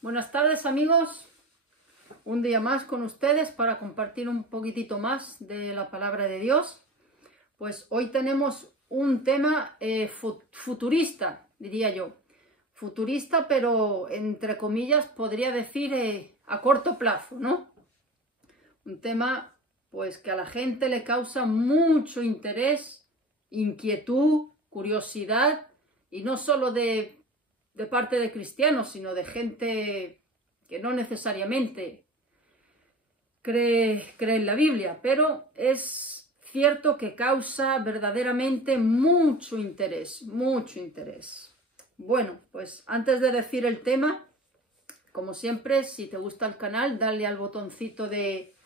Buenas tardes, amigos, un día más con ustedes para compartir un poquitito más de la palabra de Dios. Pues hoy tenemos un tema futurista, diría yo, futurista, pero entre comillas podría decir a corto plazo, ¿no? Un tema pues que a la gente le causa mucho interés, inquietud, curiosidad, y no solo de parte de cristianos, sino de gente que no necesariamente cree en la Biblia, pero es cierto que causa verdaderamente mucho interés, mucho interés. Bueno, pues antes de decir el tema, como siempre, si te gusta el canal, dale al botoncito de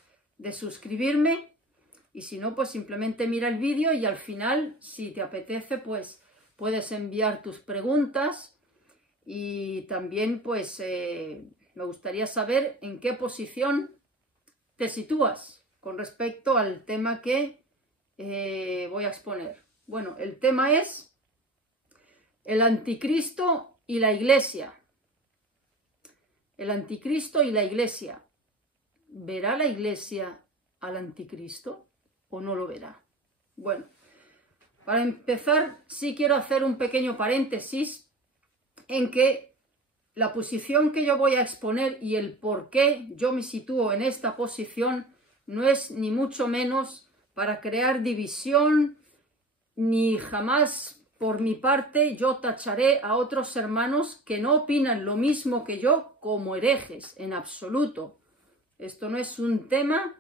suscribirme, y si no, pues simplemente mira el vídeo y al final, si te apetece, pues puedes enviar tus preguntas. Y también pues me gustaría saber en qué posición te sitúas con respecto al tema que voy a exponer. Bueno, el tema es el anticristo y la iglesia. El anticristo y la iglesia. ¿Verá la iglesia al anticristo o no lo verá? Bueno, para empezar sí quiero hacer un pequeño paréntesis en que la posición que yo voy a exponer y el por qué yo me sitúo en esta posición no es ni mucho menos para crear división, ni jamás por mi parte yo tacharé a otros hermanos que no opinan lo mismo que yo como herejes, en absoluto. Esto no es un tema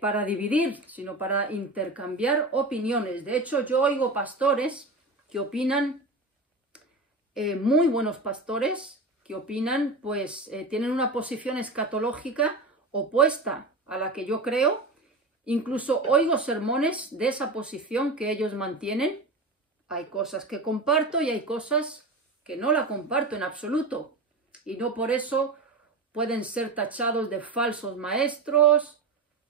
para dividir, sino para intercambiar opiniones. De hecho, yo oigo pastores que opinan, muy buenos pastores que opinan, pues tienen una posición escatológica opuesta a la que yo creo. Incluso oigo sermones de esa posición que ellos mantienen. Hay cosas que comparto y hay cosas que no la comparto en absoluto. Y no por eso pueden ser tachados de falsos maestros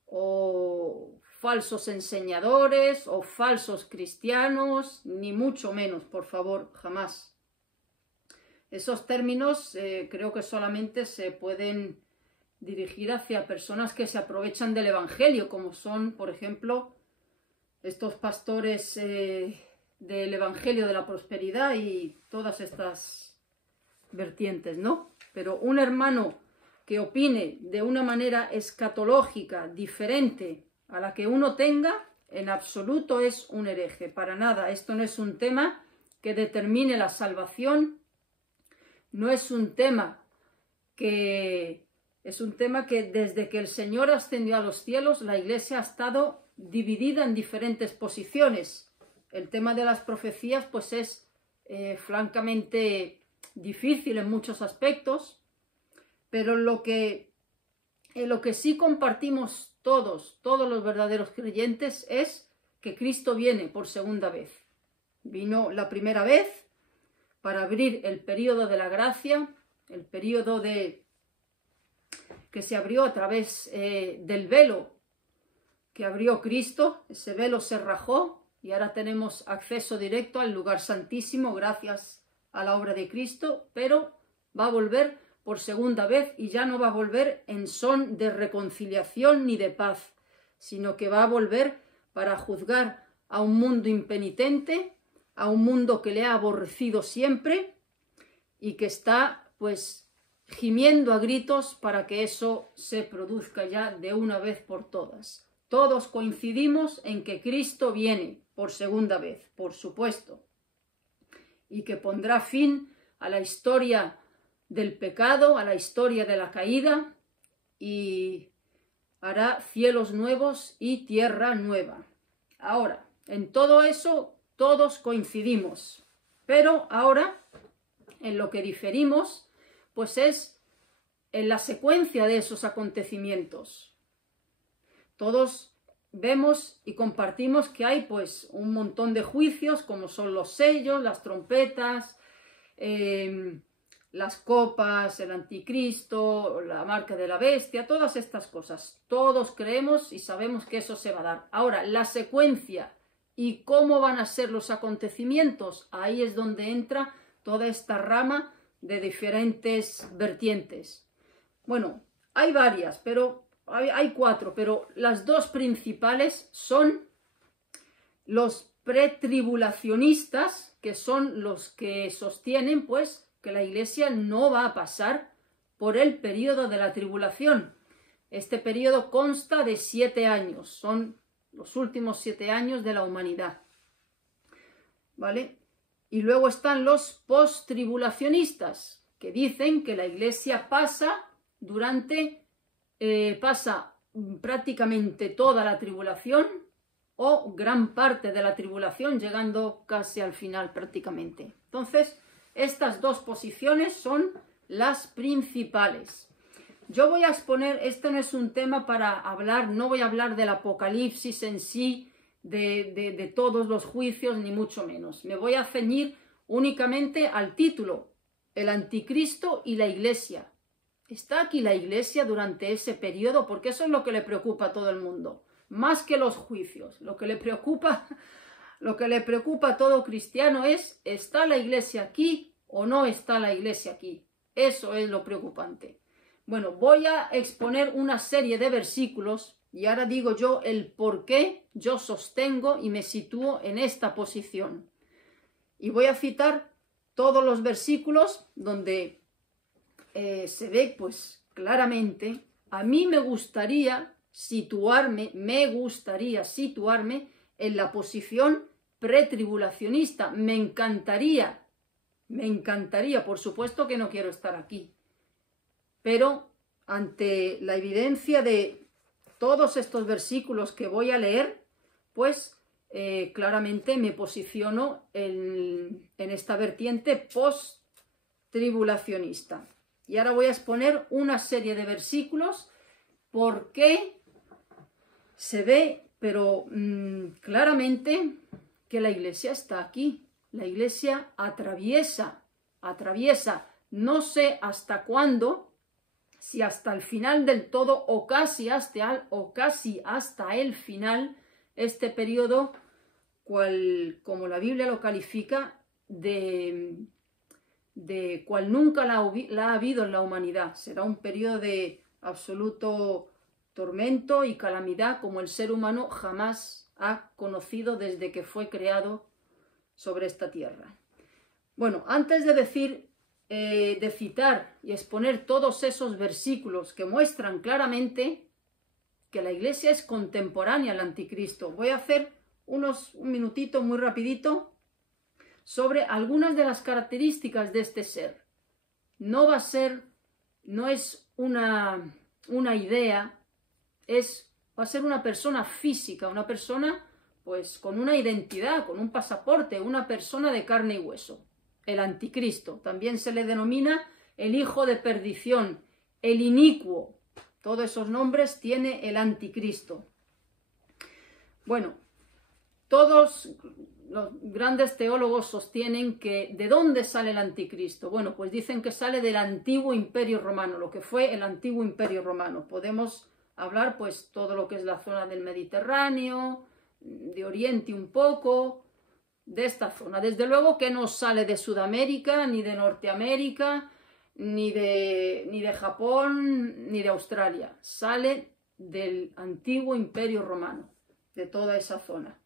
o falsos enseñadores o falsos cristianos, ni mucho menos, por favor, jamás. Esos términos creo que solamente se pueden dirigir hacia personas que se aprovechan del evangelio, como son, por ejemplo, estos pastores del evangelio de la prosperidad y todas estas vertientes, ¿no? Pero un hermano que opine de una manera escatológica diferente a la que uno tenga, en absoluto es un hereje, para nada. Esto no es un tema que determine la salvación. No es un tema que desde que el Señor ascendió a los cielos, la Iglesia ha estado dividida en diferentes posiciones. El tema de las profecías pues es francamente difícil en muchos aspectos, pero en lo que sí compartimos todos los verdaderos creyentes es que Cristo viene por segunda vez. Vino la primera vez para abrir el período de la gracia, el período que se abrió a través del velo que abrió Cristo. Ese velo se rajó y ahora tenemos acceso directo al lugar santísimo gracias a la obra de Cristo, pero va a volver por segunda vez y ya no va a volver en son de reconciliación ni de paz, sino que va a volver para juzgar a un mundo impenitente, a un mundo que le ha aborrecido siempre y que está pues gimiendo a gritos para que eso se produzca ya de una vez por todas. Todos coincidimos en que Cristo viene por segunda vez, por supuesto, y que pondrá fin a la historia del pecado, a la historia de la caída, y hará cielos nuevos y tierra nueva. Ahora, en todo eso todos coincidimos, pero ahora en lo que diferimos pues es en la secuencia de esos acontecimientos. Todos vemos y compartimos que hay pues un montón de juicios, como son los sellos, las trompetas, las copas, el anticristo, la marca de la bestia, todas estas cosas. Todos creemos y sabemos que eso se va a dar. Ahora, la secuencia y cómo van a ser los acontecimientos, ahí es donde entra toda esta rama de diferentes vertientes. Bueno, hay varias, pero hay 4, pero las 2 principales son los pretribulacionistas, que son los que sostienen pues que la Iglesia no va a pasar por el periodo de la tribulación. Este periodo consta de 7 años, son los últimos 7 años de la humanidad, ¿vale? Y luego están los post-tribulacionistas, que dicen que la Iglesia pasa prácticamente toda la tribulación o gran parte de la tribulación, llegando casi al final prácticamente. Entonces, estas 2 posiciones son las principales. Yo voy a exponer, este no es un tema para hablar, no voy a hablar del Apocalipsis en sí, de todos los juicios, ni mucho menos. Me voy a ceñir únicamente al título, el Anticristo y la Iglesia. ¿Está aquí la Iglesia durante ese periodo? Porque eso es lo que le preocupa a todo el mundo, más que los juicios. Lo que le preocupa a todo cristiano es, ¿está la Iglesia aquí o no está la Iglesia aquí? Eso es lo preocupante. Bueno, voy a exponer una serie de versículos y ahora digo yo el por qué yo sostengo y me sitúo en esta posición. Y voy a citar todos los versículos donde se ve pues claramente. A mí me gustaría situarme en la posición pretribulacionista. Me encantaría, por supuesto que no quiero estar aquí. Pero ante la evidencia de todos estos versículos que voy a leer, pues claramente me posiciono en esta vertiente post-tribulacionista. Y ahora voy a exponer una serie de versículos porque se ve, pero claramente, que la Iglesia está aquí. La Iglesia atraviesa, no sé hasta cuándo, si hasta el final del todo o casi hasta el final, este periodo, como la Biblia lo califica, de cual nunca la ha habido en la humanidad. Será un periodo de absoluto tormento y calamidad como el ser humano jamás ha conocido desde que fue creado sobre esta tierra. Bueno, antes de citar y exponer todos esos versículos que muestran claramente que la Iglesia es contemporánea al Anticristo, voy a hacer un minutito muy rapidito sobre algunas de las características de este ser. No es una idea, va a ser una persona física, una persona pues con una identidad, con un pasaporte, una persona de carne y hueso. El Anticristo, también se le denomina el hijo de perdición, el inicuo. Todos esos nombres tiene el Anticristo. Bueno, todos los grandes teólogos sostienen que ¿de dónde sale el Anticristo? Bueno, pues dicen que sale del antiguo Imperio Romano, lo que fue el antiguo Imperio Romano. Podemos hablar pues todo lo que es la zona del Mediterráneo, de Oriente un poco, de esta zona. Desde luego que no sale de Sudamérica, ni de Norteamérica, ni de Japón, ni de Australia. Sale del antiguo Imperio Romano, de toda esa zona.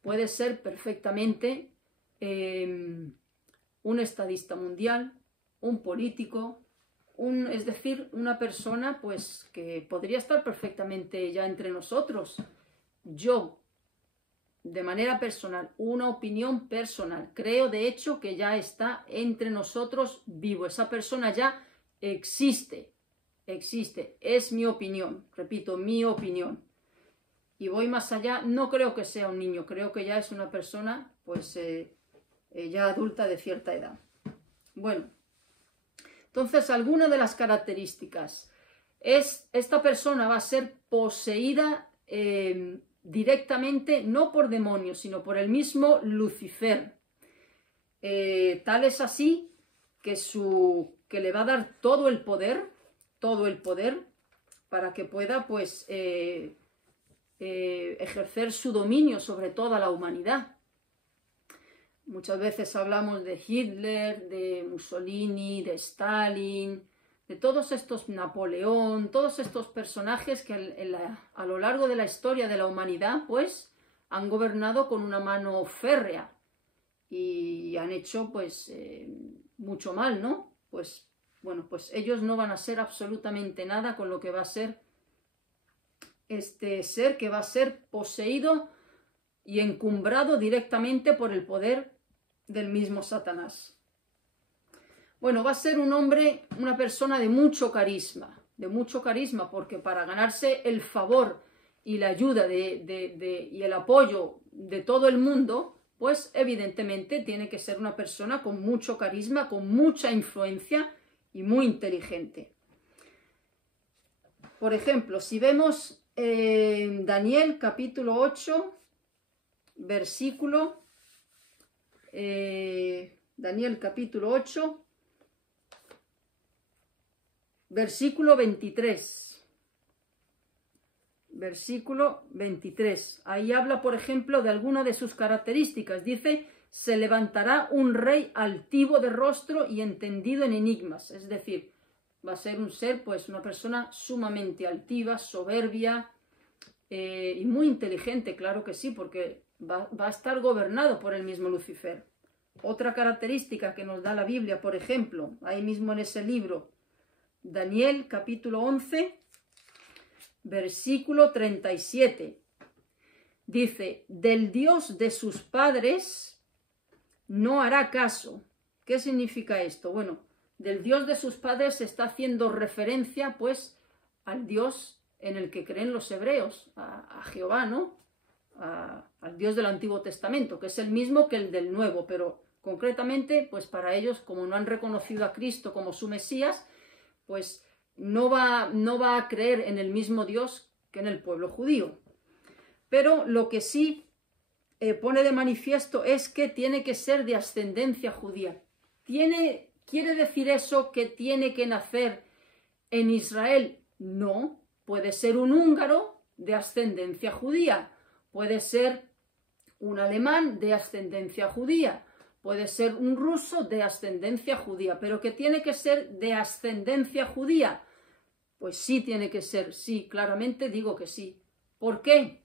Puede ser perfectamente un estadista mundial, un político, es decir, una persona pues que podría estar perfectamente ya entre nosotros. Yo, de manera personal, una opinión personal, creo de hecho que ya está entre nosotros vivo. Esa persona ya existe, es mi opinión, repito, mi opinión. Y voy más allá, no creo que sea un niño, creo que ya es una persona pues ya adulta de cierta edad. Bueno, entonces alguna de las características es, esta persona va a ser poseída directamente, no por demonios, sino por el mismo Lucifer. Tal es así que le va a dar todo el poder para que pueda pues ejercer su dominio sobre toda la humanidad. Muchas veces hablamos de Hitler, de Mussolini, de Stalin, de todos estos, Napoleón, todos estos personajes que a lo largo de la historia de la humanidad, pues, han gobernado con una mano férrea y han hecho, pues, mucho mal, ¿no? Pues, bueno, pues ellos no van a ser absolutamente nada con lo que va a ser este ser que va a ser poseído y encumbrado directamente por el poder del mismo Satanás. Bueno, va a ser un hombre, una persona de mucho carisma, porque para ganarse el favor y la ayuda y el apoyo de todo el mundo, pues evidentemente tiene que ser una persona con mucho carisma, con mucha influencia y muy inteligente. Por ejemplo, si vemos Daniel capítulo 8, versículo, Daniel capítulo 8, versículo 23. Versículo 23. Ahí habla, por ejemplo, de alguna de sus características. Dice, se levantará un rey altivo de rostro y entendido en enigmas. Es decir, va a ser un ser, pues, una persona sumamente altiva, soberbia y muy inteligente, claro que sí, porque va a estar gobernado por el mismo Lucifer. Otra característica que nos da la Biblia, por ejemplo, ahí mismo en ese libro, Daniel capítulo 11, versículo 37. Dice, del Dios de sus padres no hará caso. ¿Qué significa esto? Bueno, del Dios de sus padres se está haciendo referencia, pues, al Dios en el que creen los hebreos, a Jehová, ¿no? Al Dios del Antiguo Testamento, que es el mismo que el del Nuevo, pero concretamente, pues para ellos, como no han reconocido a Cristo como su Mesías, pues no va a creer en el mismo Dios que en el pueblo judío. Pero lo que sí pone de manifiesto es que tiene que ser de ascendencia judía. ¿Quiere decir eso que tiene que nacer en Israel? No, puede ser un húngaro de ascendencia judía, puede ser un alemán de ascendencia judía, puede ser un ruso de ascendencia judía, pero que tiene que ser de ascendencia judía. Pues sí tiene que ser, sí, claramente digo que sí. ¿Por qué?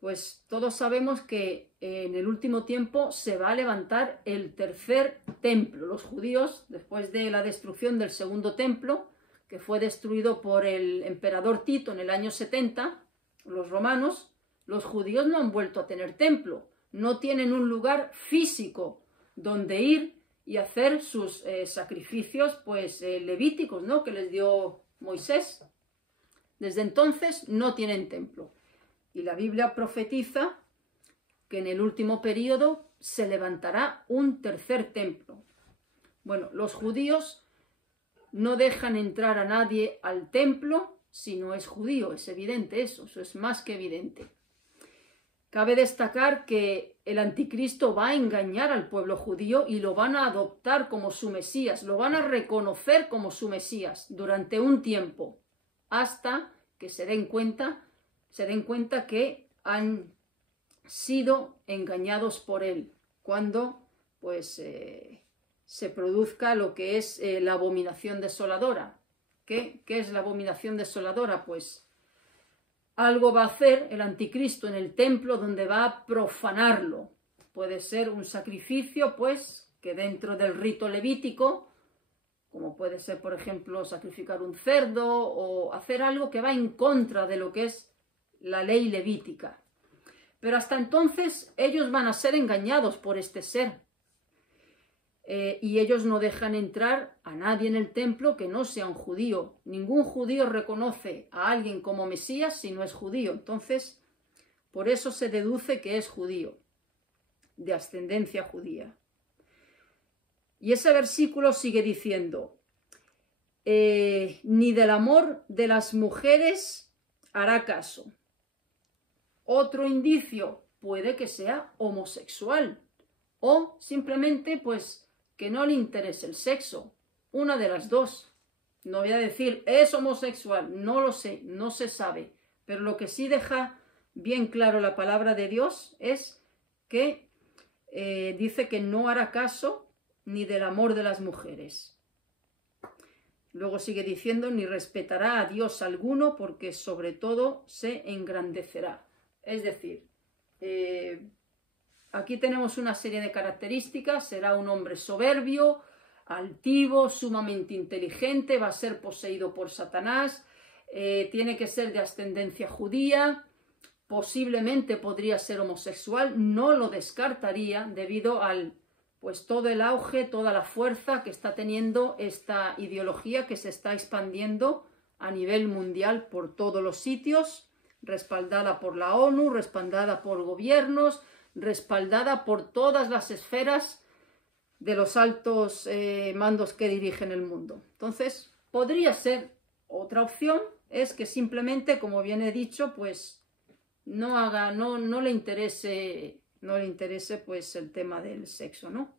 Pues todos sabemos que en el último tiempo se va a levantar el tercer templo. Los judíos, después de la destrucción del segundo templo, que fue destruido por el emperador Tito en el año 70, los romanos, los judíos no han vuelto a tener templo, no tienen un lugar físico donde ir y hacer sus sacrificios, pues levíticos, ¿no?, que les dio Moisés. Desde entonces no tienen templo. Y la Biblia profetiza que en el último periodo se levantará un tercer templo. Bueno, los judíos no dejan entrar a nadie al templo si no es judío, es evidente eso es más que evidente. Cabe destacar que el anticristo va a engañar al pueblo judío y lo van a adoptar como su Mesías, lo van a reconocer como su Mesías durante un tiempo, hasta que se den cuenta que han sido engañados por él, cuando pues se produzca lo que es la abominación desoladora. ¿Qué es la abominación desoladora? Pues algo va a hacer el anticristo en el templo donde va a profanarlo. Puede ser un sacrificio, pues, que dentro del rito levítico, como puede ser, por ejemplo, sacrificar un cerdo o hacer algo que va en contra de lo que es la ley levítica. Pero hasta entonces ellos van a ser engañados por este ser. Y ellos no dejan entrar a nadie en el templo que no sea un judío. Ningún judío reconoce a alguien como Mesías si no es judío. Entonces, por eso se deduce que es judío, de ascendencia judía. Y ese versículo sigue diciendo, ni del amor de las mujeres hará caso. Otro indicio puede que sea homosexual o simplemente pues que no le interese el sexo, una de las dos. No voy a decir es homosexual, no lo sé, no se sabe, pero lo que sí deja bien claro la palabra de Dios es que dice que no hará caso ni del amor de las mujeres. Luego sigue diciendo, ni respetará a Dios alguno, porque sobre todo se engrandecerá. Es decir, aquí tenemos una serie de características. Será un hombre soberbio, altivo, sumamente inteligente, va a ser poseído por Satanás, tiene que ser de ascendencia judía, posiblemente podría ser homosexual, no lo descartaría debido al todo el auge, toda la fuerza que está teniendo esta ideología que se está expandiendo a nivel mundial por todos los sitios, respaldada por la ONU, respaldada por gobiernos, respaldada por todas las esferas de los altos mandos que dirigen el mundo. Entonces, podría ser otra opción, es que simplemente, como bien he dicho, pues no le interese pues el tema del sexo, ¿no?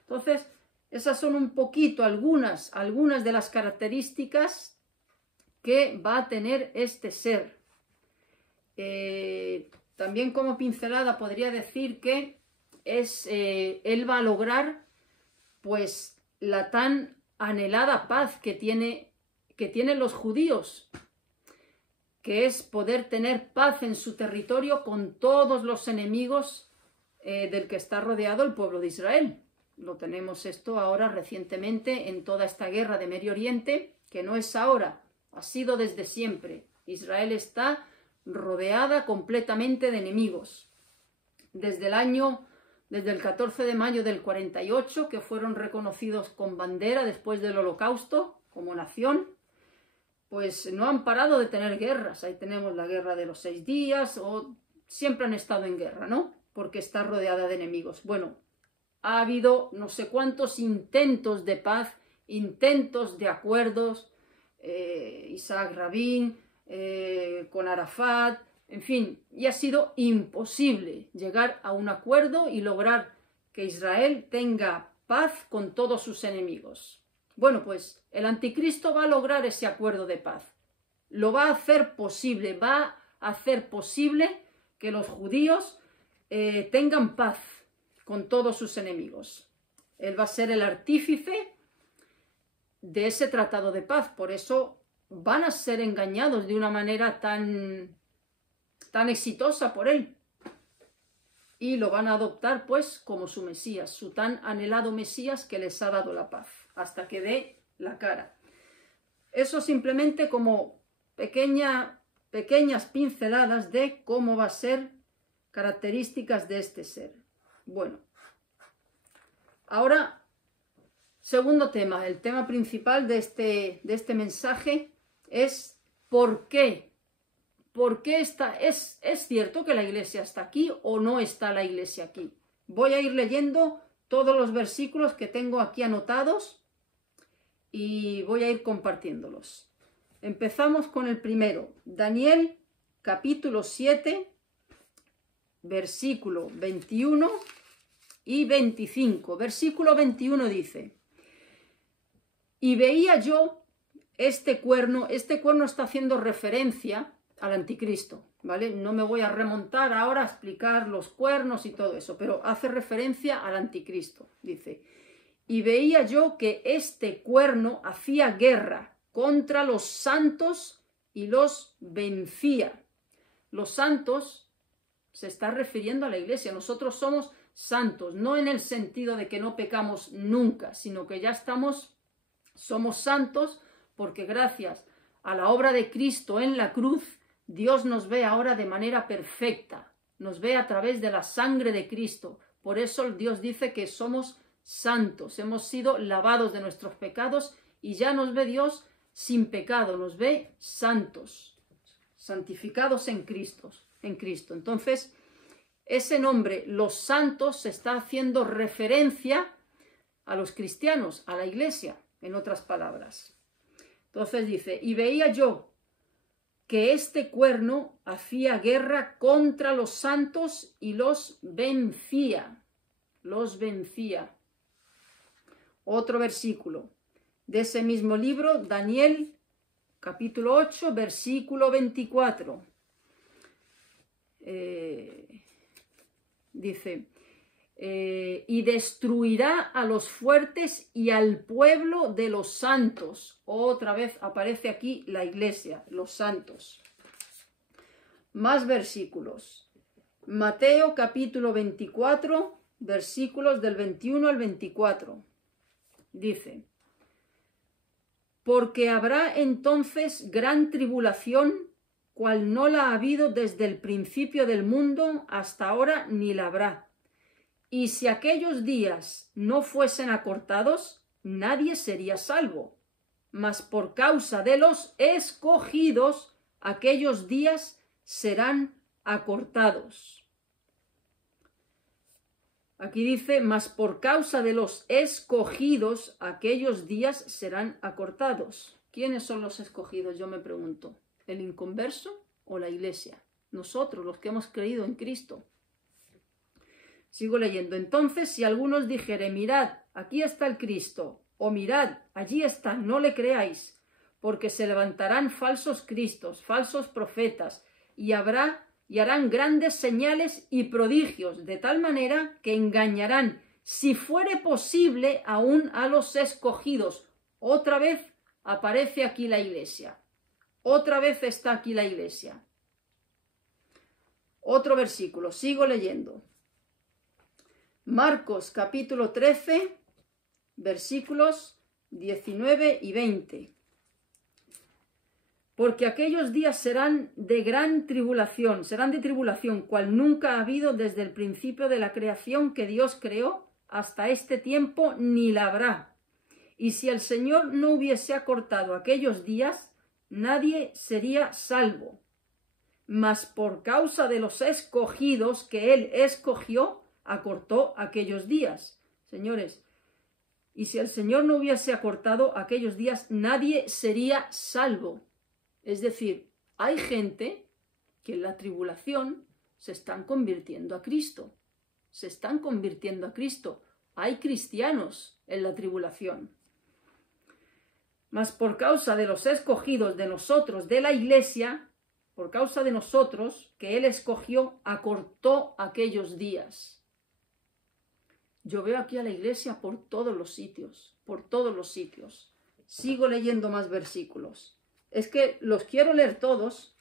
Entonces, esas son un poquito algunas de las características que va a tener este ser. También como pincelada podría decir que él va a lograr pues la tan anhelada paz que tienen los judíos, que es poder tener paz en su territorio con todos los enemigos del que está rodeado el pueblo de Israel. Lo tenemos esto ahora recientemente en toda esta guerra de Medio Oriente, que no es ahora, ha sido desde siempre. Israel está rodeada completamente de enemigos. Desde el 14 de mayo del 48, que fueron reconocidos con bandera después del Holocausto como nación, pues no han parado de tener guerras. Ahí tenemos la guerra de los 6 días, o siempre han estado en guerra, ¿no? Porque está rodeada de enemigos. Bueno, ha habido no sé cuántos intentos de paz, intentos de acuerdos, Isaac Rabin, con Arafat, en fin, y ha sido imposible llegar a un acuerdo y lograr que Israel tenga paz con todos sus enemigos. Bueno, pues el anticristo va a lograr ese acuerdo de paz. Lo va a hacer posible, va a hacer posible que los judíos tengan paz con todos sus enemigos. Él va a ser el artífice de ese tratado de paz. Por eso van a ser engañados de una manera tan exitosa por él. Y lo van a adoptar pues como su Mesías, su tan anhelado Mesías que les ha dado la paz, hasta que dé la cara. Eso simplemente como pequeñas pinceladas de cómo va a ser características de este ser. Bueno, ahora, segundo tema, el tema principal de este mensaje es ¿por qué? ¿Por qué es cierto que la iglesia está aquí o no está la iglesia aquí? Voy a ir leyendo todos los versículos que tengo aquí anotados y voy a ir compartiéndolos. Empezamos con el primero, Daniel capítulo 7, versículo 21 y 25. Versículo 21 dice: y veía yo este cuerno está haciendo referencia al anticristo, ¿vale? No me voy a remontar ahora a explicar los cuernos y todo eso, pero hace referencia al anticristo. Dice: y veía yo que este cuerno hacía guerra contra los santos y los vencía. Los santos se está refiriendo a la iglesia. Nosotros somos santos, no en el sentido de que no pecamos nunca, sino que ya somos santos porque gracias a la obra de Cristo en la cruz, Dios nos ve ahora de manera perfecta, nos ve a través de la sangre de Cristo. Por eso Dios dice que somos santos, hemos sido lavados de nuestros pecados y ya nos ve Dios sin pecado, nos ve santos, santificados en Cristo. Entonces, ese nombre, los santos, se está haciendo referencia a los cristianos, a la iglesia, en otras palabras. Entonces dice: y veía yo que este cuerno hacía guerra contra los santos y los vencía. Los vencía. Otro versículo de ese mismo libro, Daniel, capítulo 8, versículo 24. Dice: y destruirá a los fuertes y al pueblo de los santos. Otra vez aparece aquí la iglesia, los santos. Más versículos. Mateo capítulo 24, versículos del 21 al 24. Dice: porque habrá entonces gran tribulación, cual no la ha habido desde el principio del mundo hasta ahora, ni la habrá. Y si aquellos días no fuesen acortados, nadie sería salvo. Mas por causa de los escogidos, aquellos días serán acortados. Aquí dice, mas por causa de los escogidos, aquellos días serán acortados. ¿Quiénes son los escogidos? Yo me pregunto. ¿El inconverso o la iglesia? Nosotros, los que hemos creído en Cristo. Sigo leyendo. Entonces, si algunos dijere, mirad, aquí está el Cristo, o mirad, allí está, no le creáis, porque se levantarán falsos cristos, falsos profetas, y harán grandes señales y prodigios, de tal manera que engañarán, si fuere posible, aún a los escogidos. Otra vez aparece aquí la iglesia. Otra vez está aquí la iglesia. Otro versículo, sigo leyendo. Marcos capítulo 13, versículos 19 y 20. Porque aquellos días serán de gran tribulación, cual nunca ha habido desde el principio de la creación que Dios creó hasta este tiempo, ni la habrá. Y si el Señor no hubiese acortado aquellos días, nadie sería salvo. Mas por causa de los escogidos que Él escogió, acortó aquellos días. Señores, y si el Señor no hubiese acortado aquellos días, nadie sería salvo. Es decir, hay gente que en la tribulación se están convirtiendo a Cristo. Se están convirtiendo a Cristo. Hay cristianos en la tribulación. Mas por causa de los escogidos de nosotros, de la iglesia, por causa de nosotros, que Él escogió, acortó aquellos días. Yo veo aquí a la iglesia por todos los sitios, por todos los sitios. Sigo leyendo más versículos. Es que los quiero leer todos,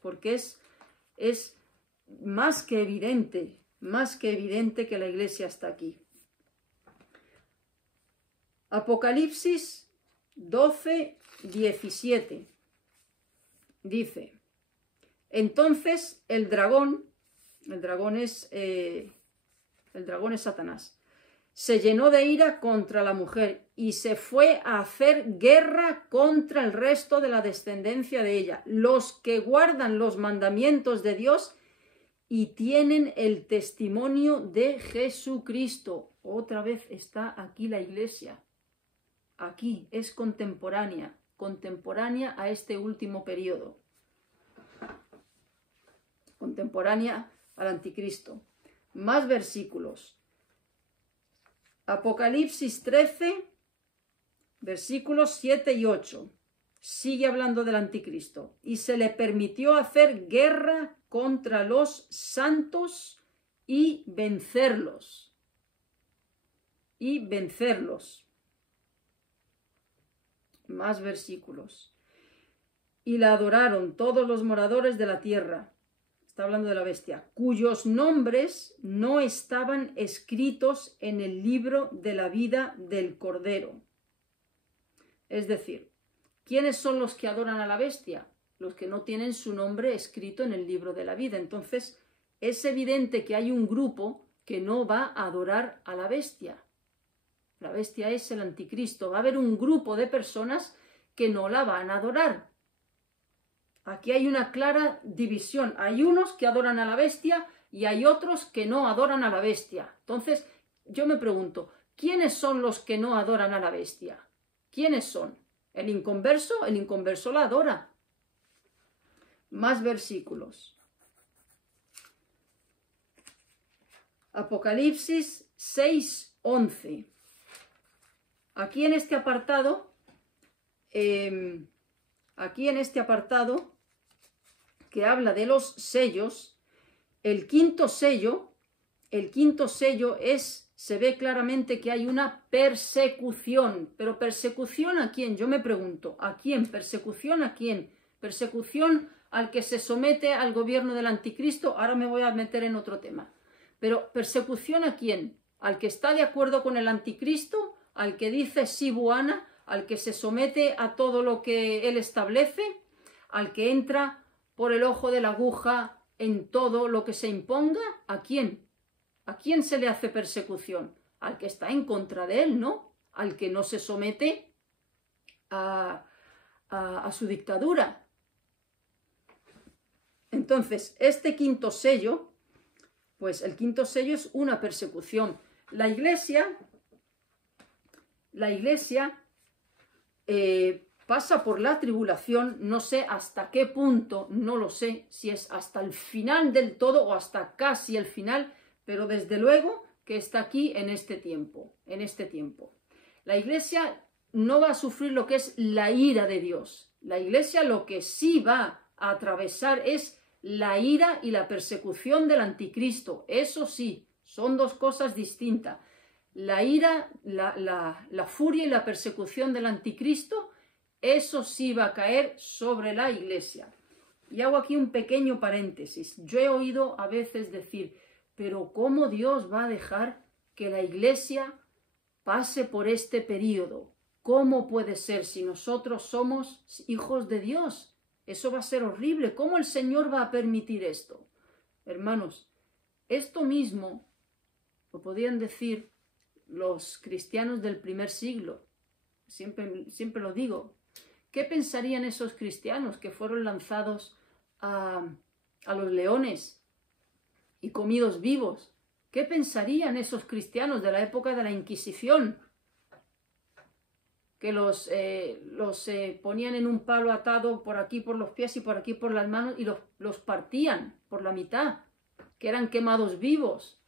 porque es más que evidente que la iglesia está aquí. Apocalipsis 12, 17. Dice, entonces el dragón es Satanás, se llenó de ira contra la mujer y se fue a hacer guerra contra el resto de la descendencia de ella, los que guardan los mandamientos de Dios y tienen el testimonio de Jesucristo. Otra vez está aquí la iglesia. Aquí es contemporánea a este último periodo. Contemporánea al anticristo. Más versículos. Apocalipsis 13, versículos 7 y 8. Sigue hablando del anticristo. Y se le permitió hacer guerra contra los santos y vencerlos. Más versículos. Y la adoraron todos los moradores de la tierra. Está hablando de la bestia, cuyos nombres no estaban escritos en el libro de la vida del Cordero. Es decir, ¿quiénes son los que adoran a la bestia? Los que no tienen su nombre escrito en el libro de la vida. Entonces, es evidente que hay un grupo que no va a adorar a la bestia. La bestia es el anticristo. Va a haber un grupo de personas que no la van a adorar. Aquí hay una clara división. Hay unos que adoran a la bestia y hay otros que no adoran a la bestia. Entonces, yo me pregunto, ¿quiénes son los que no adoran a la bestia? ¿Quiénes son? ¿El inconverso? El inconverso la adora. Más versículos. Apocalipsis 6, 11. Aquí en este apartado, que habla de los sellos, el quinto sello el quinto sello se ve claramente que hay una persecución. ¿Pero persecución a quién? Yo me pregunto, ¿a quién? ¿Persecución a quién? ¿Persecución al que se somete al gobierno del anticristo? Ahora me voy a meter en otro tema. Pero ¿persecución a quién? ¿Al que está de acuerdo con el anticristo? ¿Al que dice sí, buana? ¿Al que se somete a todo lo que él establece? ¿Al que entra por el ojo de la aguja en todo lo que se imponga? ¿A quién? ¿A quién se le hace persecución? Al que está en contra de él, ¿no? Al que no se somete a su dictadura. Entonces, este quinto sello, pues el quinto sello es una persecución. La iglesia pasa por la tribulación, no sé hasta qué punto, no lo sé, si es hasta el final del todo o hasta casi el final, pero desde luego que está aquí en este tiempo, La iglesia no va a sufrir lo que es la ira de Dios. La iglesia lo que sí va a atravesar es la ira y la persecución del anticristo. Eso sí, son dos cosas distintas. La ira, la furia y la persecución del anticristo, eso sí va a caer sobre la iglesia. Y hago aquí un pequeño paréntesis. Yo he oído a veces decir, pero ¿cómo Dios va a dejar que la iglesia pase por este periodo? ¿Cómo puede ser si nosotros somos hijos de Dios? Eso va a ser horrible. ¿Cómo el Señor va a permitir esto? Hermanos, esto mismo lo podían decir los cristianos del primer siglo. Siempre lo digo. ¿Qué pensarían esos cristianos que fueron lanzados a los leones y comidos vivos? ¿Qué pensarían esos cristianos de la época de la Inquisición? Que los ponían en un palo atado por aquí por los pies y por aquí por las manos y los partían por la mitad, que eran quemados vivos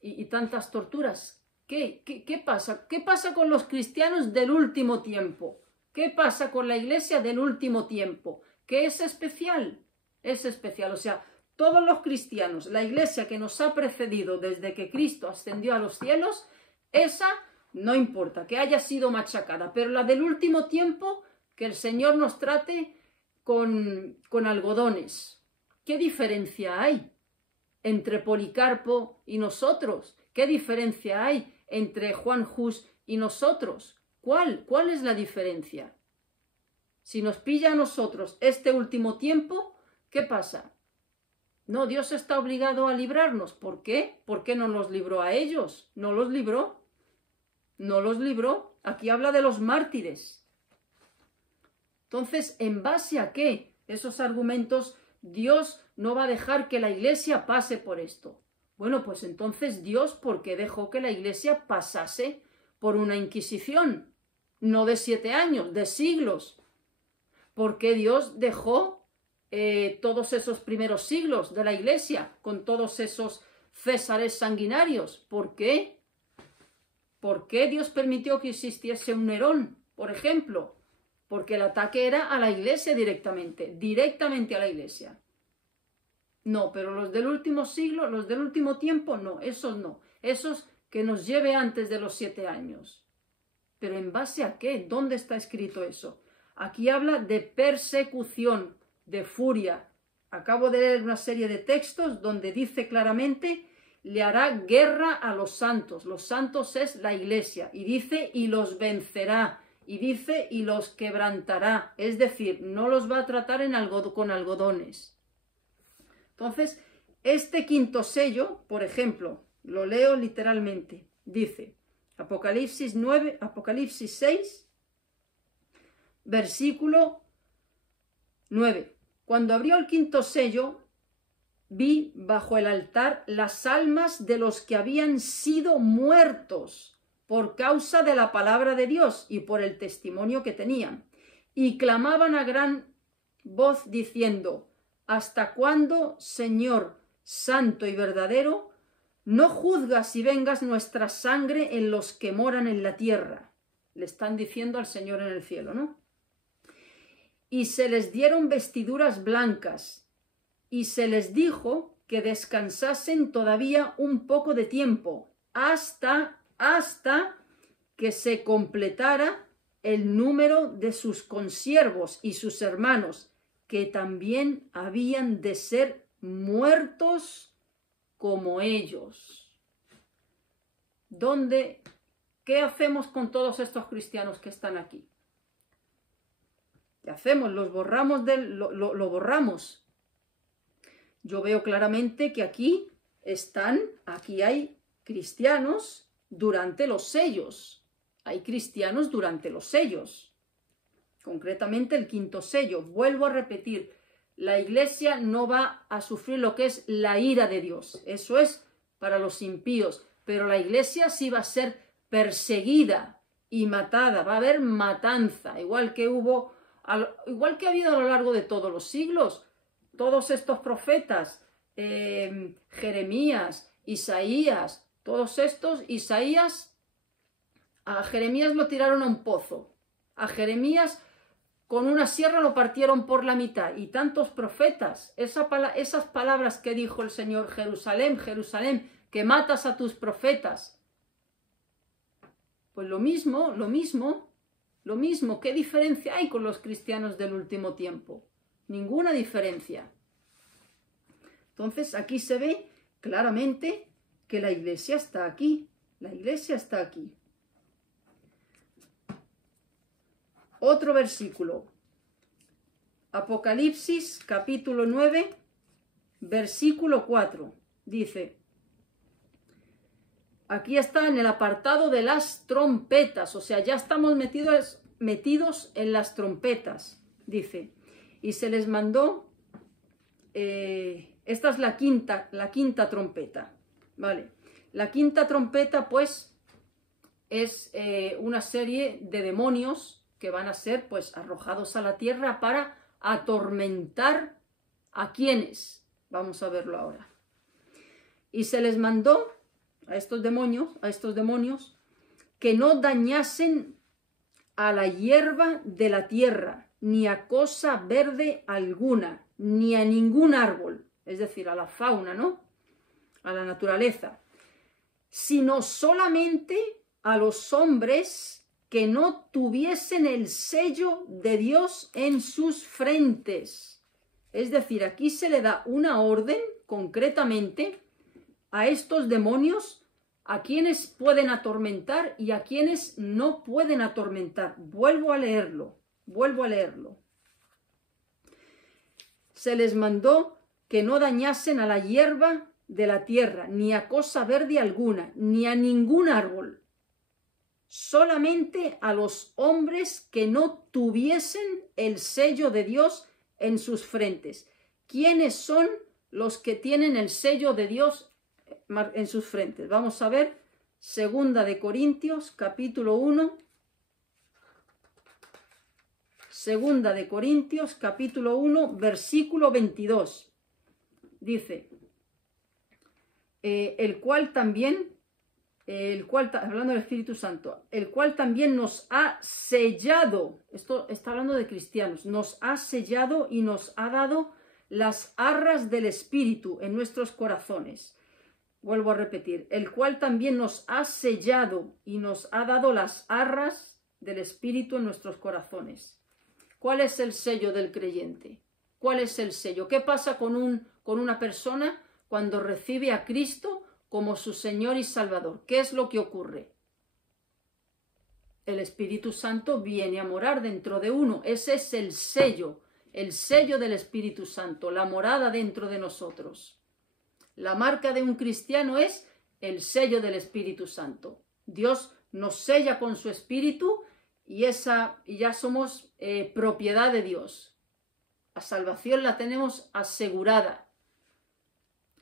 y tantas torturas. ¿Qué pasa? ¿Qué pasa con los cristianos del último tiempo? ¿Qué pasa con la iglesia del último tiempo? ¿Qué es especial? Es especial, o sea, todos los cristianos, la iglesia que nos ha precedido desde que Cristo ascendió a los cielos, esa no importa, que haya sido machacada, pero la del último tiempo, que el Señor nos trate con algodones. ¿Qué diferencia hay entre Policarpo y nosotros? ¿Qué diferencia hay entre Juan Hus y nosotros? ¿Cuál es la diferencia? Si nos pilla a nosotros este último tiempo, ¿qué pasa? No, Dios está obligado a librarnos. ¿Por qué? ¿Por qué no los libró a ellos? ¿No los libró? No los libró. Aquí habla de los mártires. Entonces, ¿en base a qué? Esos argumentos, Dios no va a dejar que la iglesia pase por esto. Bueno, pues entonces Dios, ¿por qué dejó que la iglesia pasase por una inquisición? No de 7 años, de siglos. ¿Por qué Dios dejó todos esos primeros siglos de la iglesia con todos esos césares sanguinarios? ¿Por qué? ¿Por qué Dios permitió que existiese un Nerón, por ejemplo? Porque el ataque era a la iglesia directamente a la iglesia. No, pero los del último siglo, los del último tiempo, no, esos que nos lleve antes de los 7 años. ¿Pero en base a qué? ¿Dónde está escrito eso? Aquí habla de persecución, de furia. Acabo de leer una serie de textos donde dice claramente, le hará guerra a los santos. Los santos es la iglesia. Y dice, y los vencerá. Y dice, y los quebrantará. Es decir, no los va a tratar con algodones. Entonces, este quinto sello, por ejemplo, lo leo literalmente. Dice, Apocalipsis 6, versículo 9. Cuando abrió el quinto sello, vi bajo el altar las almas de los que habían sido muertos por causa de la palabra de Dios y por el testimonio que tenían. Y clamaban a gran voz diciendo, ¿hasta cuándo, Señor santo y verdadero, no juzgas y vengas nuestra sangre en los que moran en la tierra? Le están diciendo al Señor en el cielo, ¿no? Y se les dieron vestiduras blancas, y se les dijo que descansasen todavía un poco de tiempo, hasta que se completara el número de sus consiervos y sus hermanos, que también habían de ser muertos como ellos. ¿Qué hacemos con todos estos cristianos que están aquí? ¿Qué hacemos? ¿Los borramos? ¿Lo borramos? Yo veo claramente que aquí hay cristianos durante los sellos. Hay cristianos durante los sellos. Concretamente el quinto sello. Vuelvo a repetir, la iglesia no va a sufrir lo que es la ira de Dios. Eso es para los impíos. Pero la iglesia sí va a ser perseguida y matada. Va a haber matanza, igual que ha habido a lo largo de todos los siglos. Todos estos profetas, Jeremías, Isaías, todos estos, a Jeremías lo tiraron a un pozo. A Jeremías con una sierra lo partieron por la mitad. Y tantos profetas, esas palabras que dijo el Señor: Jerusalén, Jerusalén, que matas a tus profetas. Pues lo mismo, ¿qué diferencia hay con los cristianos del último tiempo? Ninguna diferencia. Entonces aquí se ve claramente que la iglesia está aquí. La iglesia está aquí. Otro versículo. Apocalipsis capítulo 9, versículo 4. Dice, aquí está en el apartado de las trompetas, o sea, ya estamos metidos en las trompetas. Dice, y se les mandó, esta es la quinta trompeta, ¿vale? La quinta trompeta, pues, es una serie de demonios que van a ser, pues, arrojados a la tierra para atormentar a quienes. Vamos a verlo ahora. Y se les mandó a estos demonios, que no dañasen a la hierba de la tierra, ni a cosa verde alguna, ni a ningún árbol, es decir, a la fauna, ¿no? A la naturaleza, sino solamente a los hombres que no tuviesen el sello de Dios en sus frentes. Es decir, aquí se le da una orden concretamente a estos demonios, a quienes pueden atormentar y a quienes no pueden atormentar. Vuelvo a leerlo. Se les mandó que no dañasen a la hierba de la tierra, ni a cosa verde alguna, ni a ningún árbol, solamente a los hombres que no tuviesen el sello de Dios en sus frentes. ¿Quiénes son los que tienen el sello de Dios en sus frentes? Vamos a ver, Segunda de Corintios, capítulo 1. Segunda de Corintios, capítulo 1, versículo 22. Dice, hablando del Espíritu Santo, el cual también nos ha sellado, esto está hablando de cristianos, nos ha sellado y nos ha dado las arras del Espíritu en nuestros corazones. Vuelvo a repetir, el cual también nos ha sellado y nos ha dado las arras del Espíritu en nuestros corazones. ¿Cuál es el sello del creyente? ¿Cuál es el sello? ¿Qué pasa con una persona cuando recibe a Cristo como su Señor y Salvador? ¿Qué es lo que ocurre? El Espíritu Santo viene a morar dentro de uno. Ese es el sello del Espíritu Santo, la morada dentro de nosotros. La marca de un cristiano es el sello del Espíritu Santo. Dios nos sella con su Espíritu y ya somos propiedad de Dios. La salvación la tenemos asegurada.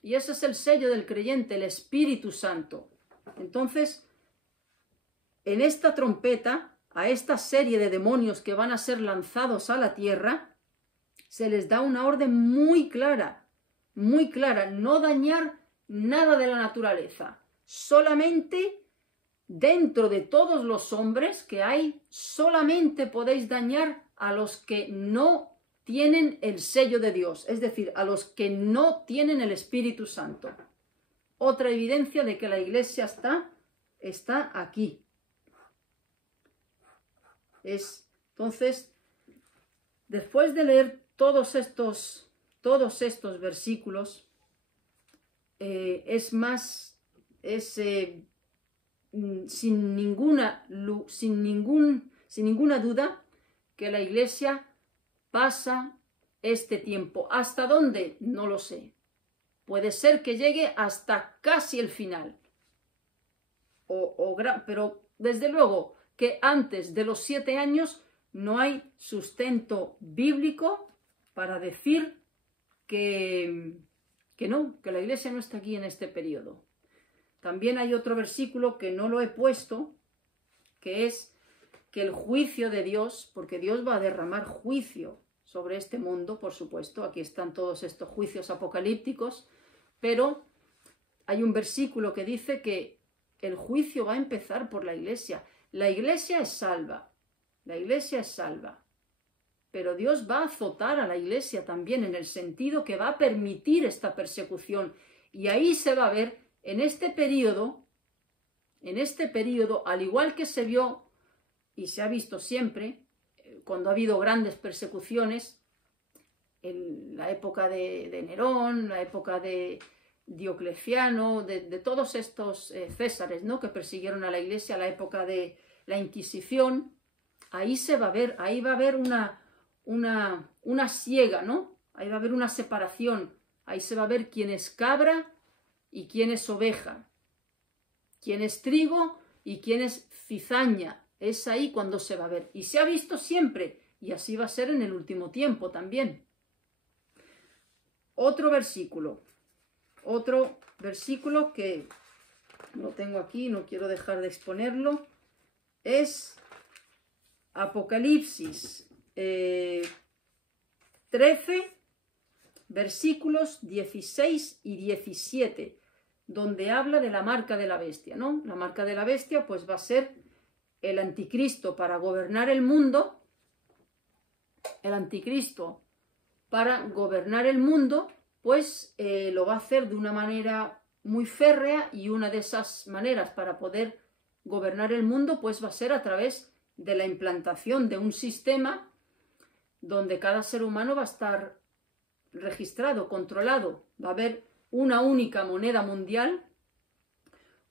Y ese es el sello del creyente, el Espíritu Santo. Entonces, en esta trompeta, a esta serie de demonios que van a ser lanzados a la tierra, se les da una orden muy clara, no dañar nada de la naturaleza. Solamente dentro de todos los hombres que hay, solamente podéis dañar a los que no tienen el sello de Dios, es decir, a los que no tienen el Espíritu Santo. Otra evidencia de que la iglesia está aquí. Entonces, después de leer todos estos versículos, sin ninguna duda que la iglesia pasa este tiempo. ¿Hasta dónde? No lo sé. Puede ser que llegue hasta casi el final. Pero desde luego que antes de los 7 años no hay sustento bíblico para decir que la iglesia no está aquí en este periodo. También hay otro versículo que no lo he puesto, que es que el juicio de Dios, porque Dios va a derramar juicio sobre este mundo, por supuesto, aquí están todos estos juicios apocalípticos, pero hay un versículo que dice que el juicio va a empezar por la iglesia. La iglesia es salva, pero Dios va a azotar a la iglesia también en el sentido que va a permitir esta persecución. Y ahí se va a ver, en este periodo, al igual que se vio y se ha visto siempre, cuando ha habido grandes persecuciones, en la época de Nerón, la época de Diocleciano, de todos estos césares, ¿no?, que persiguieron a la iglesia, la época de la Inquisición, ahí va a haber una siega, ¿no? Ahí va a haber una separación, ahí se va a ver quién es cabra y quién es oveja, quién es trigo y quién es cizaña. Es ahí cuando se va a ver. Y se ha visto siempre, y así va a ser en el último tiempo también. Otro versículo que lo tengo aquí, no quiero dejar de exponerlo, es Apocalipsis 13, versículos 16 y 17, donde habla de la marca de la bestia, ¿no? La marca de la bestia pues va a ser el anticristo para gobernar el mundo. El anticristo para gobernar el mundo pues lo va a hacer de una manera muy férrea, y una de esas maneras para poder gobernar el mundo pues va a ser a través de la implantación de un sistema donde cada ser humano va a estar registrado, controlado. Va a haber una única moneda mundial,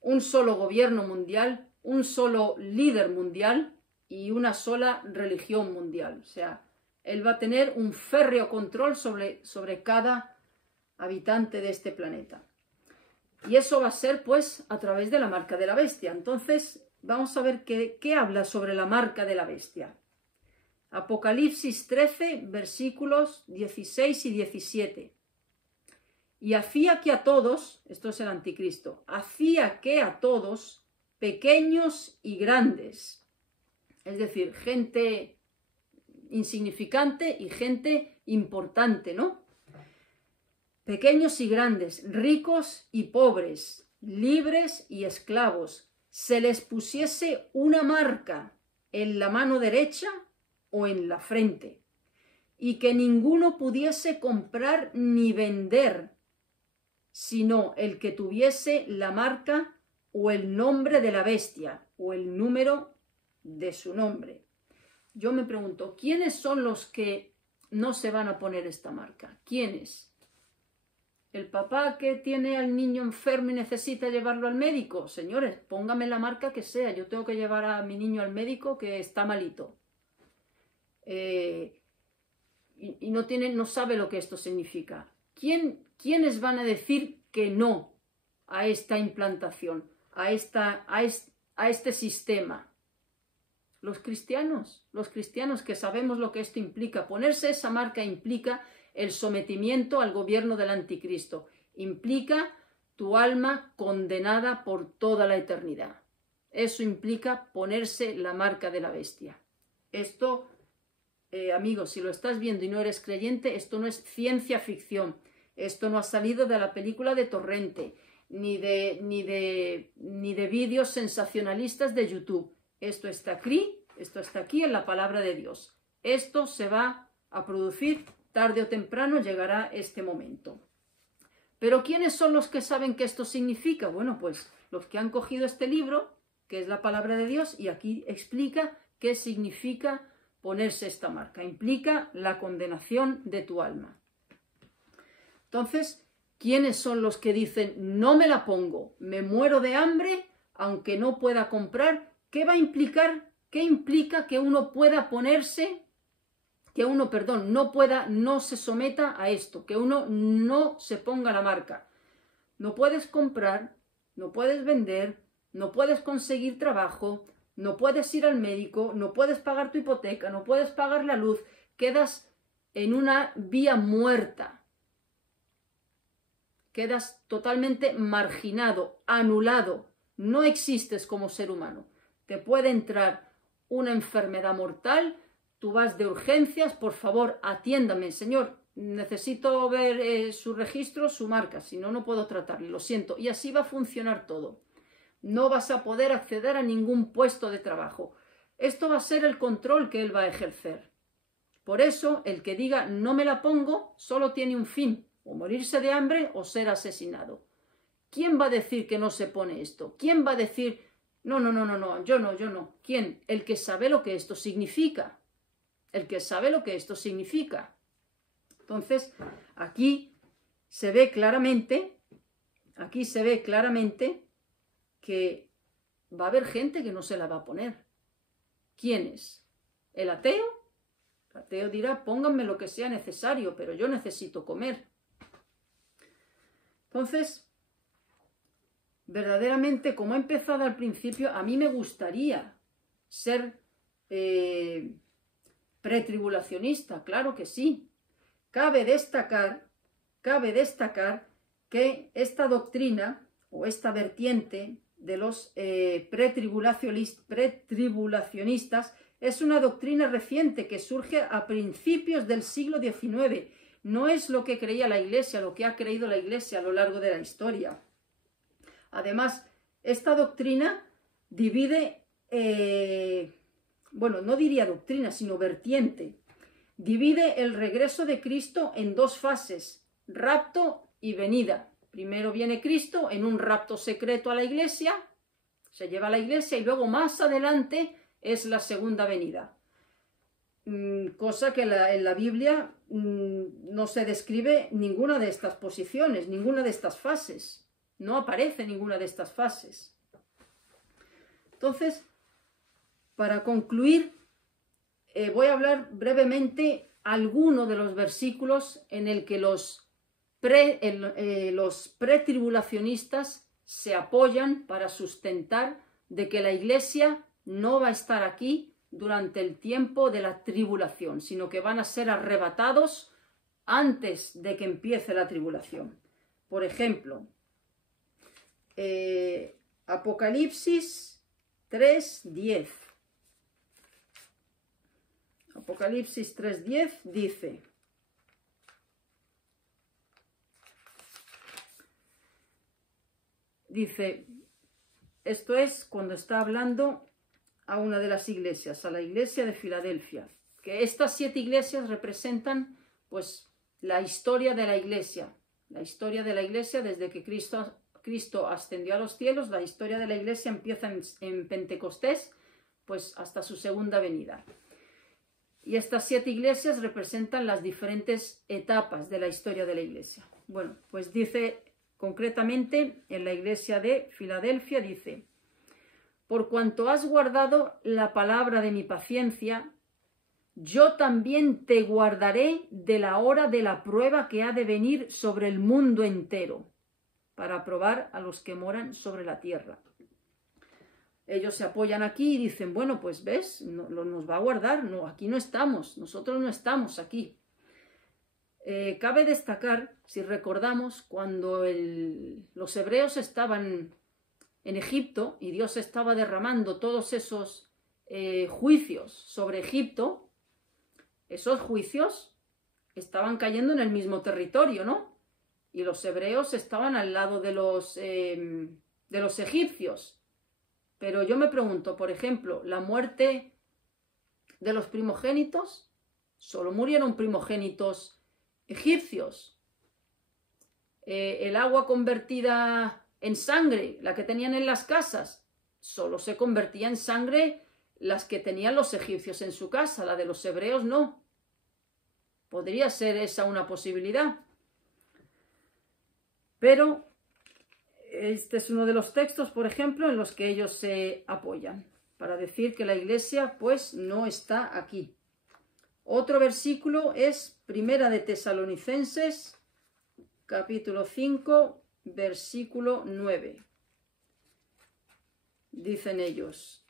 un solo gobierno mundial, un solo líder mundial y una sola religión mundial. O sea, él va a tener un férreo control sobre cada habitante de este planeta. Y eso va a ser pues a través de la marca de la bestia. Entonces vamos a ver qué habla sobre la marca de la bestia. Apocalipsis 13, versículos 16 y 17. Y hacía que a todos, esto es el anticristo, hacía que a todos, pequeños y grandes, es decir, gente insignificante y gente importante, ¿no? Pequeños y grandes, ricos y pobres, libres y esclavos, se les pusiese una marca en la mano derecha o en la frente, y que ninguno pudiese comprar ni vender, sino el que tuviese la marca o el nombre de la bestia o el número de su nombre. Yo me pregunto, ¿quiénes son los que no se van a poner esta marca? ¿Quiénes? ¿El papá que tiene al niño enfermo y necesita llevarlo al médico? Señores, póngame la marca que sea, yo tengo que llevar a mi niño al médico que está malito. Y no sabe lo que esto significa. ¿Quiénes van a decir que no a esta implantación, a este sistema? Los cristianos que sabemos lo que esto implica. Ponerse esa marca implica el sometimiento al gobierno del anticristo. Implica tu alma condenada por toda la eternidad. Eso implica ponerse la marca de la bestia. Esto, amigos, si lo estás viendo y no eres creyente, esto no es ciencia ficción. Esto no ha salido de la película de Torrente, ni de vídeos sensacionalistas de YouTube. Esto está aquí en la palabra de Dios. Esto se va a producir, tarde o temprano llegará este momento. Pero ¿quiénes son los que saben qué esto significa? Bueno, pues los que han cogido este libro, que es la palabra de Dios, y aquí explica qué significa ponerse esta marca. Implica la condenación de tu alma. Entonces, ¿quiénes son los que dicen, no me la pongo, me muero de hambre, aunque no pueda comprar? ¿Qué va a implicar? ¿Qué implica que uno pueda ponerse, que uno, perdón, no se someta a esto, que uno no se ponga la marca? No puedes comprar, no puedes vender, no puedes conseguir trabajo, no puedes ir al médico, no puedes pagar tu hipoteca, no puedes pagar la luz, quedas en una vía muerta. Quedas totalmente marginado, anulado, no existes como ser humano. Te puede entrar una enfermedad mortal, tú vas de urgencias, por favor, atiéndame, señor, necesito ver su registro, su marca, si no, no puedo tratarle, lo siento. Y así va a funcionar todo. No vas a poder acceder a ningún puesto de trabajo. Esto va a ser el control que él va a ejercer. Por eso, el que diga no me la pongo, solo tiene un fin, o morirse de hambre o ser asesinado. ¿Quién va a decir que no se pone esto? ¿Quién va a decir no, yo no? ¿Quién? El que sabe lo que esto significa. El que sabe lo que esto significa. Entonces, aquí se ve claramente que va a haber gente que no se la va a poner. ¿Quién es? ¿El ateo? El ateo dirá, pónganme lo que sea necesario, pero yo necesito comer. Entonces, verdaderamente, como he empezado al principio, a mí me gustaría ser pretribulacionista, claro que sí. Cabe destacar que esta doctrina o esta vertiente de los pretribulacionistas es una doctrina reciente que surge a principios del siglo XIX. No es lo que creía la Iglesia, lo que ha creído la Iglesia a lo largo de la historia. Además, esta doctrina divide, no diría doctrina, sino vertiente. Divide el regreso de Cristo en dos fases, rapto y venida. Primero viene Cristo en un rapto secreto a la Iglesia, se lleva a la Iglesia y luego más adelante es la segunda venida. Cosa que en la Biblia no se describe ninguna de estas posiciones, ninguna de estas fases. No aparece ninguna de estas fases. Entonces, para concluir, voy a hablar brevemente alguno de los versículos en el que los pretribulacionistas se apoyan para sustentar de que la Iglesia no va a estar aquí durante el tiempo de la tribulación, sino que van a ser arrebatados antes de que empiece la tribulación. Por ejemplo, Apocalipsis 3:10. Apocalipsis 3:10 dice, esto es cuando está hablando a una de las iglesias, a la iglesia de Filadelfia, que estas 7 iglesias representan pues la historia de la iglesia desde que Cristo ascendió a los cielos. La historia de la iglesia empieza en Pentecostés, pues hasta su segunda venida. Y estas 7 iglesias representan las diferentes etapas de la historia de la iglesia. Bueno, pues dice concretamente en la iglesia de Filadelfia, dice, por cuanto has guardado la palabra de mi paciencia, yo también te guardaré de la hora de la prueba que ha de venir sobre el mundo entero, para probar a los que moran sobre la tierra. Ellos se apoyan aquí y dicen, bueno, pues ves, nos va a guardar. No, aquí no estamos, nosotros no estamos aquí. Cabe destacar, si recordamos, cuando los hebreos estaban en Egipto y Dios estaba derramando todos esos juicios sobre Egipto, esos juicios estaban cayendo en el mismo territorio, ¿no? Y los hebreos estaban al lado de los egipcios. Pero yo me pregunto, por ejemplo, ¿la muerte de los primogénitos solo murieron primogénitos egipcios. El agua convertida en sangre, la que tenían en las casas, solo se convertía en sangre las que tenían los egipcios en su casa, la de los hebreos no. Podría ser esa una posibilidad. Pero este es uno de los textos, por ejemplo, en los que ellos se apoyan para decir que la iglesia pues no está aquí. Otro versículo es Primera de Tesalonicenses, capítulo 5, versículo 9. Dicen ellos: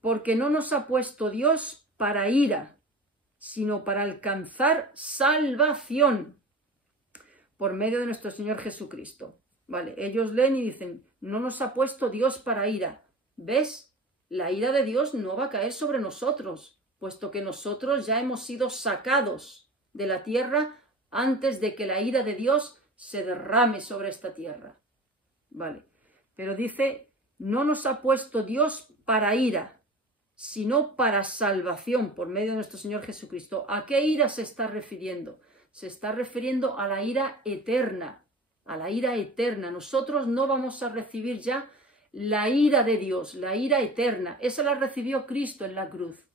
porque no nos ha puesto Dios para ira, sino para alcanzar salvación por medio de nuestro Señor Jesucristo. Vale, ellos leen y dicen, no nos ha puesto Dios para ira. ¿Ves? La ira de Dios no va a caer sobre nosotros, puesto que nosotros ya hemos sido sacados de la tierra antes de que la ira de Dios se derrame sobre esta tierra. Vale, pero dice, no nos ha puesto Dios para ira, sino para salvación por medio de nuestro Señor Jesucristo. ¿A qué ira se está refiriendo? Se está refiriendo a la ira eterna, a la ira eterna. Nosotros no vamos a recibir ya la ira de Dios, la ira eterna. Esa la recibió Cristo en la cruz.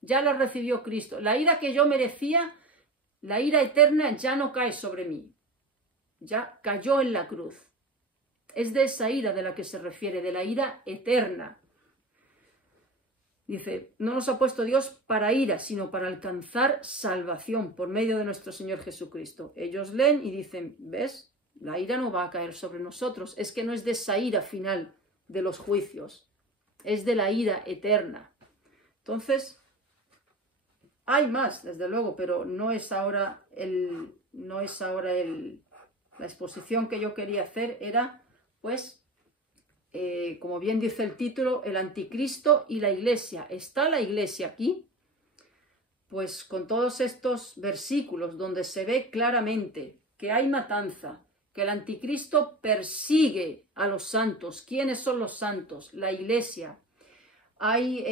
Ya la recibió Cristo. La ira que yo merecía, la ira eterna ya no cae sobre mí. Ya cayó en la cruz. Es de esa ira de la que se refiere, de la ira eterna. Dice, no nos ha puesto Dios para ira, sino para alcanzar salvación por medio de nuestro Señor Jesucristo. Ellos leen y dicen, ¿ves? La ira no va a caer sobre nosotros. Es que no es de esa ira final de los juicios. Es de la ira eterna. Entonces, hay más, desde luego, pero no es ahora la exposición que yo quería hacer. Era, pues, como bien dice el título, el anticristo y la iglesia. ¿Está la iglesia aquí? Pues con todos estos versículos donde se ve claramente que hay matanza, que el anticristo persigue a los santos. ¿Quiénes son los santos? La iglesia. Hay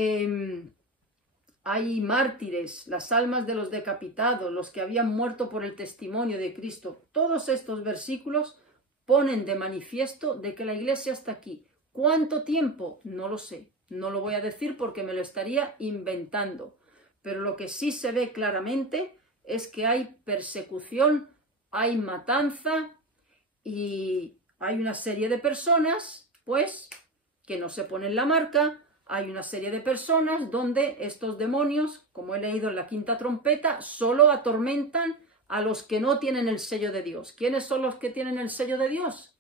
mártires, las almas de los decapitados, los que habían muerto por el testimonio de Cristo. Todos estos versículos ponen de manifiesto de que la iglesia está aquí. ¿Cuánto tiempo? No lo sé. No lo voy a decir porque me lo estaría inventando. Pero lo que sí se ve claramente es que hay persecución, hay matanza y hay una serie de personas, pues, que no se ponen la marca. Hay una serie de personas donde estos demonios, como he leído en la quinta trompeta, solo atormentan a los que no tienen el sello de Dios. ¿Quiénes son los que tienen el sello de Dios?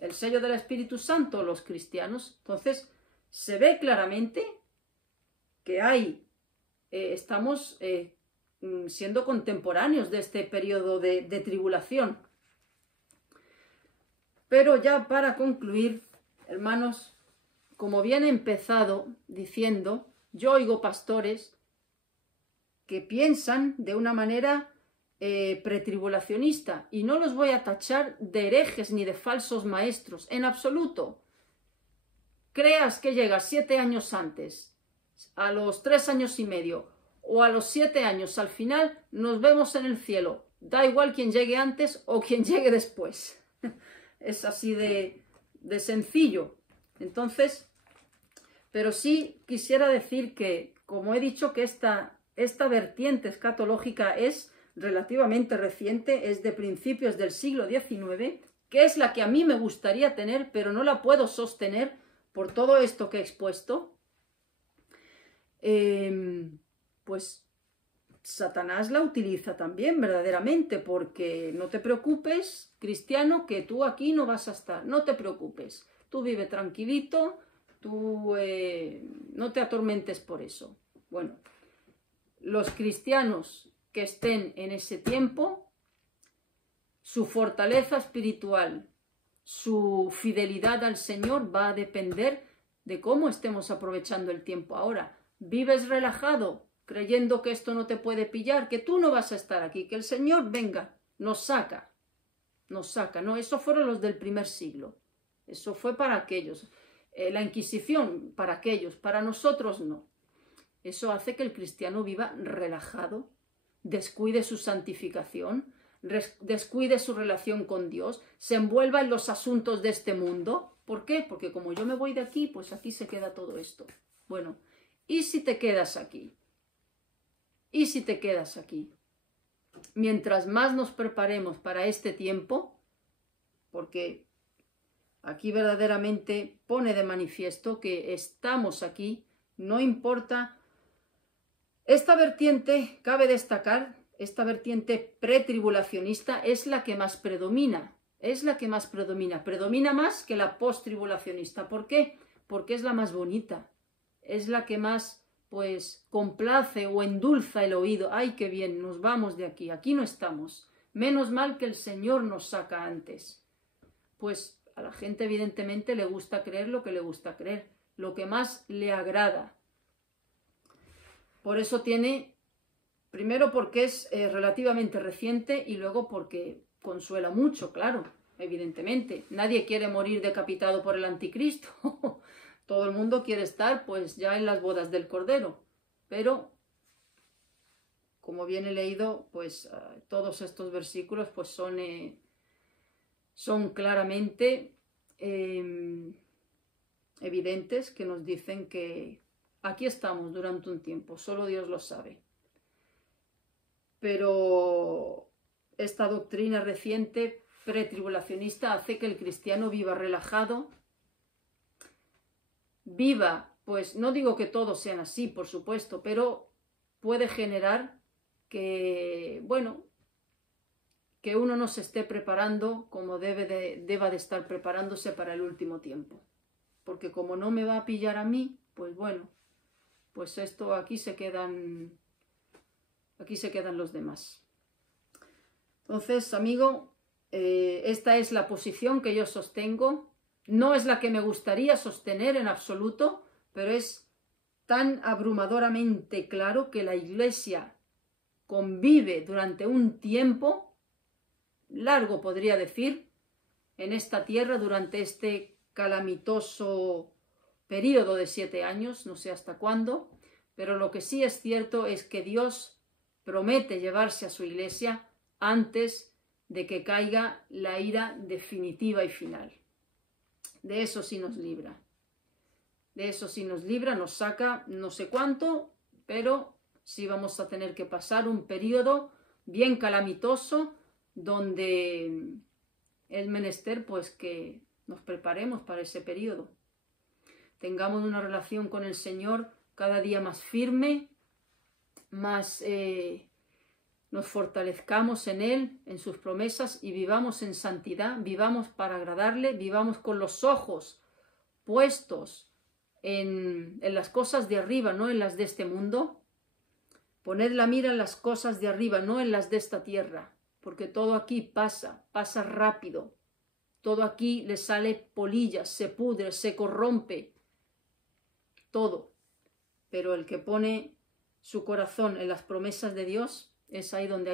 El sello del Espíritu Santo, los cristianos. Entonces, se ve claramente que estamos siendo contemporáneos de este periodo de tribulación. Pero ya para concluir, hermanos, como bien he empezado diciendo, yo oigo pastores que piensan de una manera pretribulacionista, y no los voy a tachar de herejes ni de falsos maestros, en absoluto. Creas que llegas 7 años antes, a los 3 años y medio, o a los 7 años, al final nos vemos en el cielo. Da igual quien llegue antes o quien llegue después. Es así de sencillo. Entonces, pero sí quisiera decir que, como he dicho, que esta vertiente escatológica es relativamente reciente, es de principios del siglo XIX, que es la que a mí me gustaría tener, pero no la puedo sostener por todo esto que he expuesto. Pues Satanás la utiliza también verdaderamente, porque no te preocupes, cristiano, que tú aquí no vas a estar, no te preocupes, tú vive tranquilito, tú no te atormentes por eso. Bueno, los cristianos que estén en ese tiempo, su fortaleza espiritual, su fidelidad al Señor va a depender de cómo estemos aprovechando el tiempo ahora. ¿Vives relajado, creyendo que esto no te puede pillar, que tú no vas a estar aquí, que el Señor venga, nos saca? No, eso fueron los del primer siglo. Eso fue para aquellos. La Inquisición para aquellos, para nosotros no. eso hace que el cristiano viva relajado, descuide su santificación, descuide su relación con Dios, se envuelva en los asuntos de este mundo. ¿Por qué? Porque como yo me voy de aquí, pues aquí se queda todo esto. Bueno, ¿y si te quedas aquí? ¿Y si te quedas aquí? Mientras más nos preparemos para este tiempo, porque aquí verdaderamente pone de manifiesto que estamos aquí, no importa. Esta vertiente, cabe destacar, esta vertiente pretribulacionista es la que más predomina, predomina más que la posttribulacionista. ¿Por qué? Porque es la más bonita, es la que más, pues, complace o endulza el oído. ¡Ay, qué bien! Nos vamos de aquí, aquí no estamos. Menos mal que el Señor nos saca antes. Pues a la gente evidentemente le gusta creer lo que le gusta creer, lo que más le agrada. Por eso tiene, primero porque es relativamente reciente y luego porque consuela mucho, claro, evidentemente. Nadie quiere morir decapitado por el anticristo. Todo el mundo quiere estar pues ya en las bodas del Cordero. Pero, como bien he leído, pues todos estos versículos pues son claramente evidentes, que nos dicen que aquí estamos durante un tiempo, solo Dios lo sabe. Pero esta doctrina reciente pretribulacionista hace que el cristiano viva relajado, viva, pues no digo que todos sean así, por supuesto, pero puede generar que, bueno, que uno no se esté preparando como deba de estar preparándose para el último tiempo. Porque como no me va a pillar a mí, pues bueno, pues esto aquí se quedan los demás. Entonces, amigo, esta es la posición que yo sostengo. No es la que me gustaría sostener en absoluto, pero es tan abrumadoramente claro que la Iglesia convive durante un tiempo largo, podría decir, en esta tierra durante este calamitoso periodo de 7 años, no sé hasta cuándo, pero lo que sí es cierto es que Dios promete llevarse a su Iglesia antes de que caiga la ira definitiva y final. De eso sí nos libra. De eso sí nos libra, nos saca no sé cuánto, pero sí vamos a tener que pasar un periodo bien calamitoso donde es menester pues que nos preparemos para ese periodo. Tengamos una relación con el Señor cada día más firme, más nos fortalezcamos en Él, en sus promesas y vivamos en santidad, vivamos para agradarle, vivamos con los ojos puestos en las cosas de arriba, no en las de este mundo. Poned la mira en las cosas de arriba, no en las de esta tierra, porque todo aquí pasa rápido. Todo aquí le sale polillas, se pudre, se corrompe, todo. Pero el que pone su corazón en las promesas de Dios, es ahí donde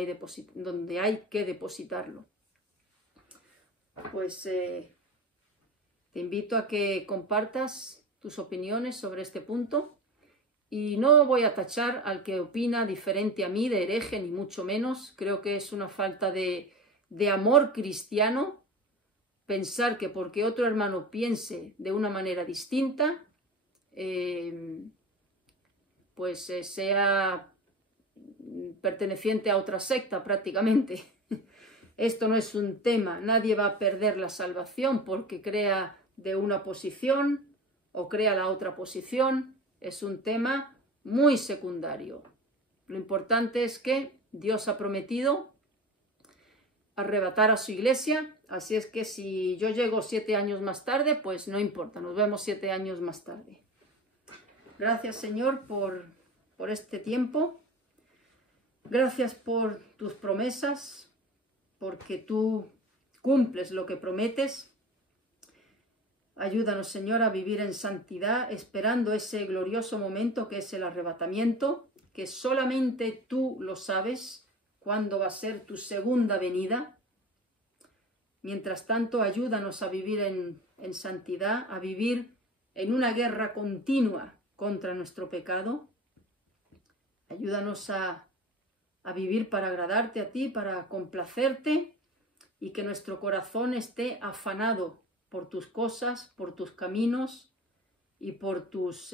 hay que depositarlo. Pues te invito a que compartas tus opiniones sobre este punto. Y no voy a tachar al que opina diferente a mí de hereje, ni mucho menos. Creo que es una falta de amor cristiano pensar que porque otro hermano piense de una manera distinta, pues sea perteneciente a otra secta prácticamente. Esto no es un tema, nadie va a perder la salvación porque crea de una posición o crea la otra posición. Es un tema muy secundario. Lo importante es que Dios ha prometido arrebatar a su Iglesia, así es que si yo llego 7 años más tarde, pues no importa, nos vemos 7 años más tarde. Gracias, Señor, por este tiempo. Gracias por tus promesas, porque tú cumples lo que prometes. Ayúdanos, Señor, a vivir en santidad, esperando ese glorioso momento que es el arrebatamiento, que solamente tú lo sabes, cuándo va a ser tu segunda venida. Mientras tanto, ayúdanos a vivir en santidad, a vivir en una guerra continua contra nuestro pecado, Ayúdanos a vivir para agradarte a ti, para complacerte, y que nuestro corazón esté afanado por tus cosas, por tus caminos y por tus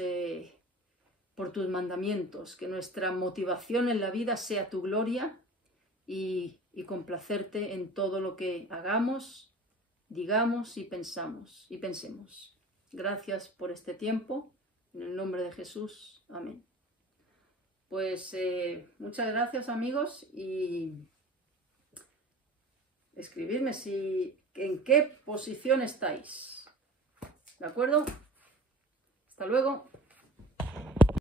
mandamientos. Que nuestra motivación en la vida sea tu gloria y complacerte en todo lo que hagamos, digamos y pensemos. Gracias por este tiempo. En el nombre de Jesús. Amén. Pues muchas gracias, amigos, y escribidme en qué posición estáis. ¿De acuerdo? Hasta luego.